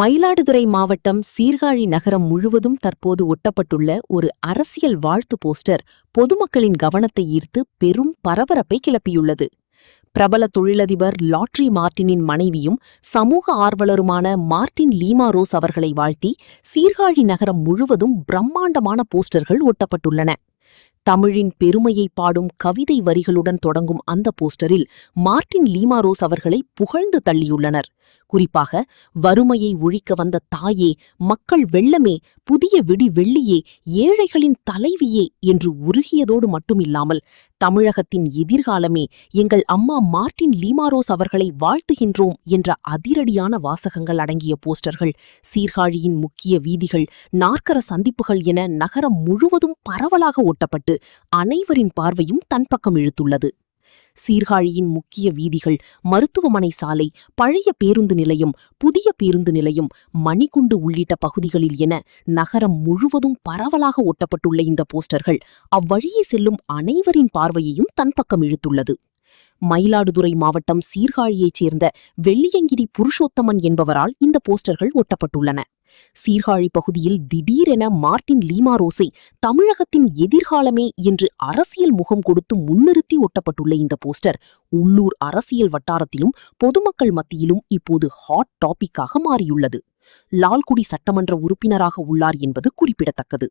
மயிலாடுதுறை மாவட்டம் சீர்காழி நகரம் முழுவதும் தற்போது ஒட்டப்பட்டுள்ள ஒரு அரசியல் வாழ்த்து போஸ்டர் பொதுமக்களின் கவனத்தை ஈர்த்து பெரும் பரபரப்பை கிளப்பியுள்ளது. பிரபல தொழிலதிபர் லாட்ரி மார்ட்டினின் மனைவியும் சமூக ஆர்வலருமான மார்ட்டின் லீமா ரோஸ் அவர்களை வாழ்த்தி சீர்காழி நகரம் முழுவதும் பிரம்மாண்டமான போஸ்டர்கள் ஒட்டப்பட்டுள்ளன. தமிழின் பெருமையை பாடும் கவிதை வரிகளுடன் தொடங்கும் அந்த போஸ்டரில் மார்ட்டின் லீமா ரோஸ் அவர்களை புகழ்ந்து தள்ளியுள்ளனர். குறிப்பாக, வறுமையை ஒழிக்க வந்த தாயே, மக்கள் வெள்ளமே, புதிய விடி வெள்ளியே, ஏழைகளின் தலைவியே என்று உருகியதோடு மட்டுமில்லாமல், தமிழகத்தின் எதிர்காலமே, எங்கள் அம்மா மார்ட்டின் லீமா ரோஸ் அவர்களை வாழ்த்துகின்றோம் என்ற அதிரடியான வாசகங்கள் அடங்கிய போஸ்டர்கள் சீர்காழியின் முக்கிய வீதிகள், நாற்கர சந்திப்புகள் என நகரம் முழுவதும் பரவலாக ஒட்டப்பட்டு அனைவரின் பார்வையும் தன்பக்கம் இழுத்துள்ளது. சீர்காழியின் முக்கிய வீதிகள், மருத்துவமனை சாலை, பழைய பேருந்து நிலையம், புதிய பேருந்து நிலையம், மணிகுண்டு உள்ளிட்ட பகுதிகளில் என நகரம் முழுவதும் பரவலாக ஒட்டப்பட்டுள்ள இந்த போஸ்டர்கள் அவ்வழியே செல்லும் அனைவரின் பார்வையையும் தன்பக்கம் இழுத்துள்ளது. மயிலாடுதுறை மாவட்டம் சீர்காழியைச் சேர்ந்த வெள்ளியங்கிரி புருஷோத்தமன் என்பவரால் இந்த போஸ்டர்கள் ஒட்டப்பட்டுள்ளன. சீர்காழி பகுதியில் திடீரென மார்ட்டின் லீமா ரோஸை தமிழகத்தின் எதிர்காலமே என்று அரசியல் முகம் கொடுத்து முன்னிறுத்தி ஒட்டப்பட்டுள்ள இந்த போஸ்டர் உள்ளூர் அரசியல் வட்டாரத்திலும் பொதுமக்கள் மத்தியிலும் இப்போது ஹாட் டாபிக்காக மாறியுள்ளது. லால்குடி சட்டமன்ற உறுப்பினராக உள்ளார் என்பது குறிப்பிடத்தக்கது.